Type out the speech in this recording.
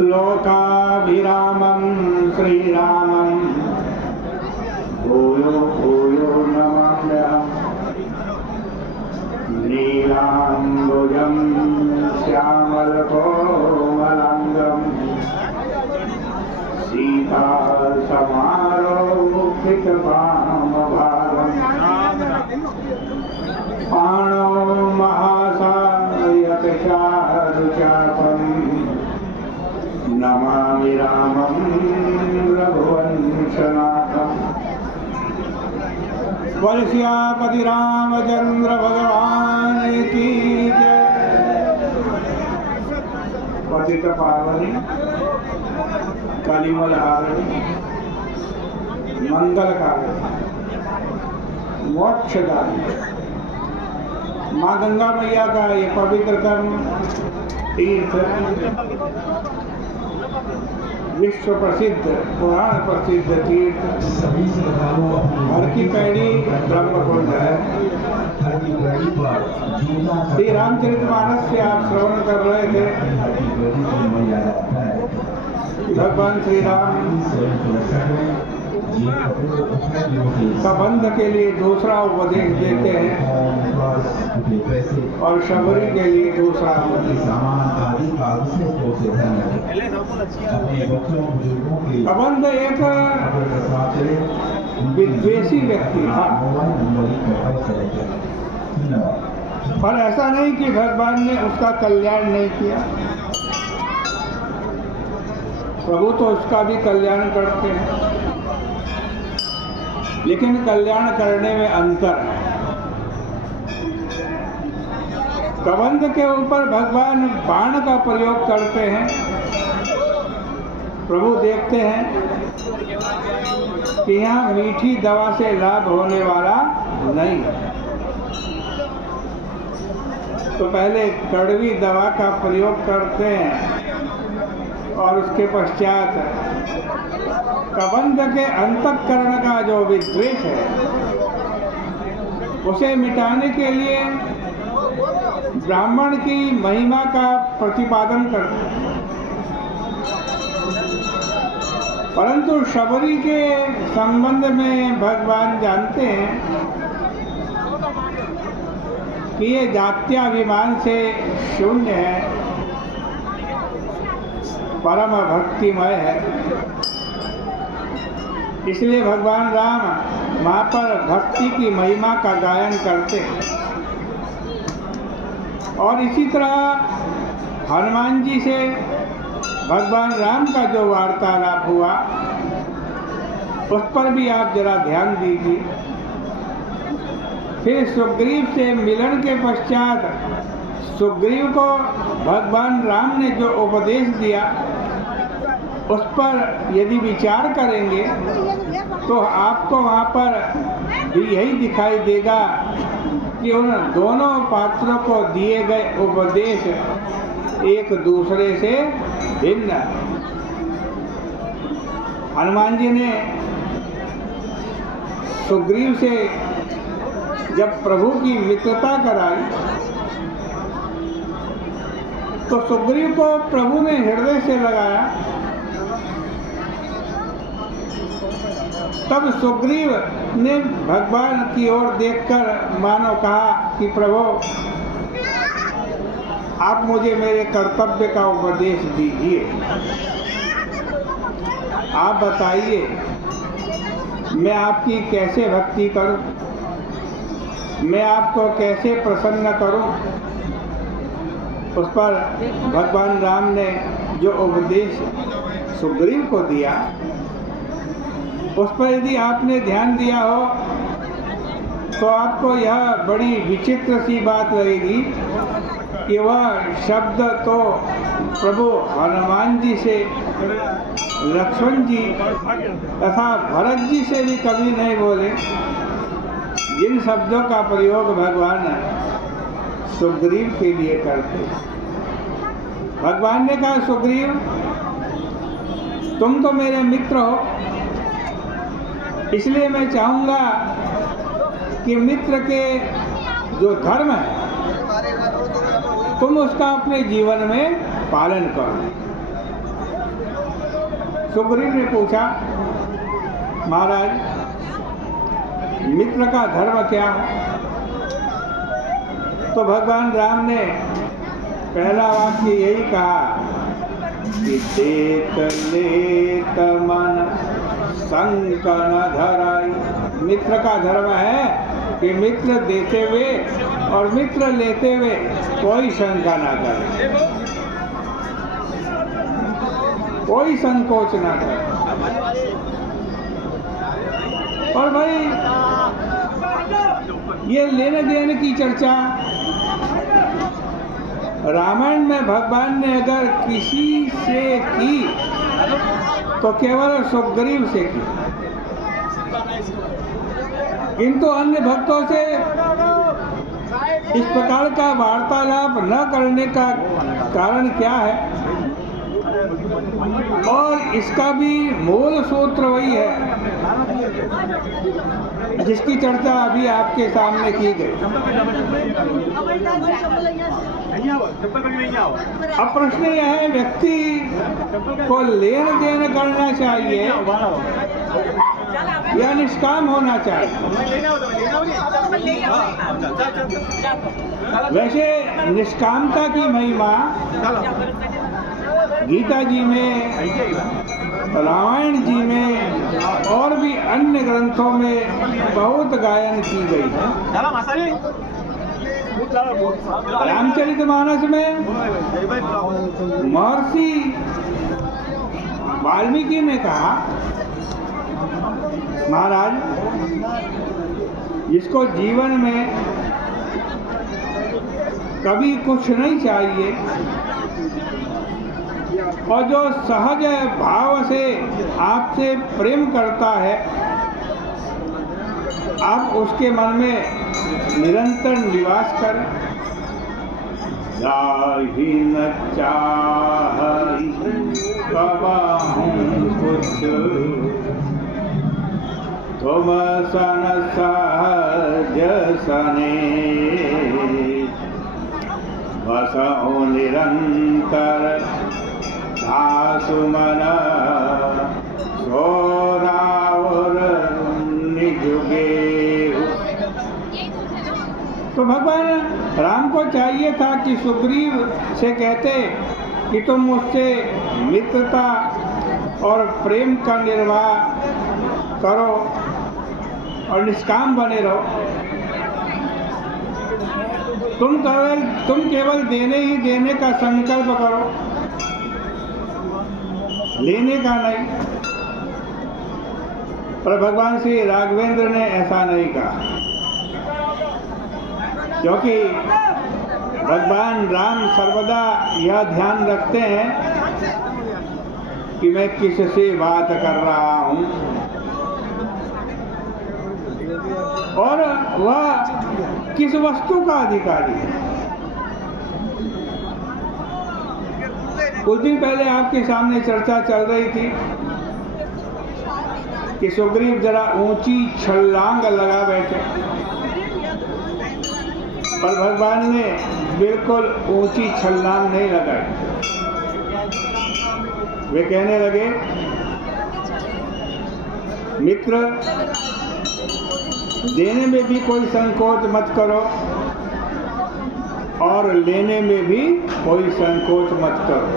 लोकाभिरामं श्रीरामं भूयो भूयो नमाम्यहम्। नीलाम्बुजं श्यामलकोमलाङ्गं सीतासमारोपितवामभागम् पाणौ महासायकशारुचापं नमामि रामं रघुवंशनाथम्। वर्ष्यापति रामचंद्र भगवान की जय। पतित पावनी कलिमल हारिणी मंगलकारिणी मोक्षदायिनी माँ गंगा मैया का ये पवित्रतम तीर्थ विश्व प्रसिद्ध पुराण प्रसिद्ध तीर्थ हर की पैड़ी ब्रह्मकुंड है। श्री रामचरितमानस से आप श्रवण कर रहे थे। भगवान श्री राम कबंध के लिए दूसरा उपदेश देते हैं और शबरी के लिए दूसरा उपदेश। कबंध एक विद्वेषी व्यक्ति था, पर ऐसा नहीं कि भगवान ने उसका कल्याण नहीं किया। प्रभु तो उसका भी कल्याण करते हैं, लेकिन कल्याण करने में अंतर है। कबंध के ऊपर भगवान बाण का प्रयोग करते हैं। प्रभु देखते हैं कि यहाँ मीठी दवा से लाभ होने वाला नहीं है, तो पहले कड़वी दवा का प्रयोग करते हैं और उसके पश्चात कबंध के अंतःकरण का जो विद्वेष है उसे मिटाने के लिए ब्राह्मण की महिमा का प्रतिपादन करते हैं। परंतु शबरी के संबंध में भगवान जानते हैं कि ये जात्याभिमान से शून्य है, परम भक्तिमय है। इसलिए भगवान राम वहाँ पर भक्ति की महिमा का गायन करते हैं। और इसी तरह हनुमान जी से भगवान राम का जो वार्तालाप हुआ उस पर भी आप जरा ध्यान दीजिए। फिर सुग्रीव से मिलन के पश्चात सुग्रीव को भगवान राम ने जो उपदेश दिया उस पर यदि विचार करेंगे तो आपको वहाँ पर भी यही दिखाई देगा कि उन दोनों पात्रों को दिए गए उपदेश एक दूसरे से भिन्न। हनुमान जी ने सुग्रीव से जब प्रभु की मित्रता कराई तो सुग्रीव को प्रभु ने हृदय से लगाया। तब सुग्रीव ने भगवान की ओर देखकर मानो कहा कि प्रभु आप मुझे मेरे कर्तव्य का उपदेश दीजिए। आप बताइए मैं आपकी कैसे भक्ति करूं, मैं आपको कैसे प्रसन्न करूं। उस पर भगवान राम ने जो उपदेश सुग्रीव को दिया उस पर यदि आपने ध्यान दिया हो तो आपको यह बड़ी विचित्र सी बात लगेगी कि वह शब्द तो प्रभु हनुमान जी से, लक्ष्मण जी तथा भरत जी से भी कभी नहीं बोले। जिन शब्दों का प्रयोग भगवान सुग्रीव के लिए करते, भगवान ने कहा सुग्रीव तुम तो मेरे मित्र हो, इसलिए मैं चाहूँगा कि मित्र के जो धर्म है तुम उसका अपने जीवन में पालन करो। सुग्रीव ने पूछा, महाराज मित्र का धर्म क्या है? तो भगवान राम ने पहला वाक्य यही कहा कि देत लेत मन संग न धराई। मित्र का धर्म है कि मित्र देते हुए और मित्र लेते हुए कोई शंका ना करे, कोई संकोच ना करे। और भाई ये लेने देने की चर्चा रामायण में भगवान ने अगर किसी से की तो केवल सुग्रीव से की, किंतु अन्य भक्तों से इस प्रकार का वार्तालाप न करने का कारण क्या है? और इसका भी मूल सूत्र वही है जिसकी चर्चा अभी आपके सामने की गई। अब प्रश्न यह है, व्यक्ति को लेन देन करना चाहिए या निष्काम होना चाहिए? वैसे निष्कामता की महिमा गीता जी में, रामायण जी में और भी अन्य ग्रंथों में बहुत गायन की गई है। रामचरितमानस में महर्षि वाल्मीकि ने कहा, महाराज जिसको जीवन में कभी कुछ नहीं चाहिए और जो सहज भाव से आपसे प्रेम करता है, आप उसके मन में निरंतर निवास करें। जाहि न चाहि कबहु कुछ, तुम सन सहज सने, बसहु निरंतर दासु मन, सोरावर निज गेहु। तो भगवान राम को चाहिए था कि सुग्रीव से कहते कि तुम मुझसे मित्रता और प्रेम का निर्वाह करो और निष्काम बने रहो। तुम केवल देने ही देने का संकल्प करो, लेने का नहीं। पर भगवान श्री राघवेंद्र ने ऐसा नहीं कहा, क्योंकि भगवान राम सर्वदा यह ध्यान रखते हैं कि मैं किससे बात कर रहा हूं और वह किस वस्तु का अधिकारी है। कुछ दिन पहले आपके सामने चर्चा चल रही थी कि सुग्रीव जरा ऊंची छलांग लगा बैठे, पर भगवान ने बिल्कुल ऊंची छलांग नहीं लगाई। वे कहने लगे, मित्र देने में भी कोई संकोच मत करो और लेने में भी कोई संकोच मत करो।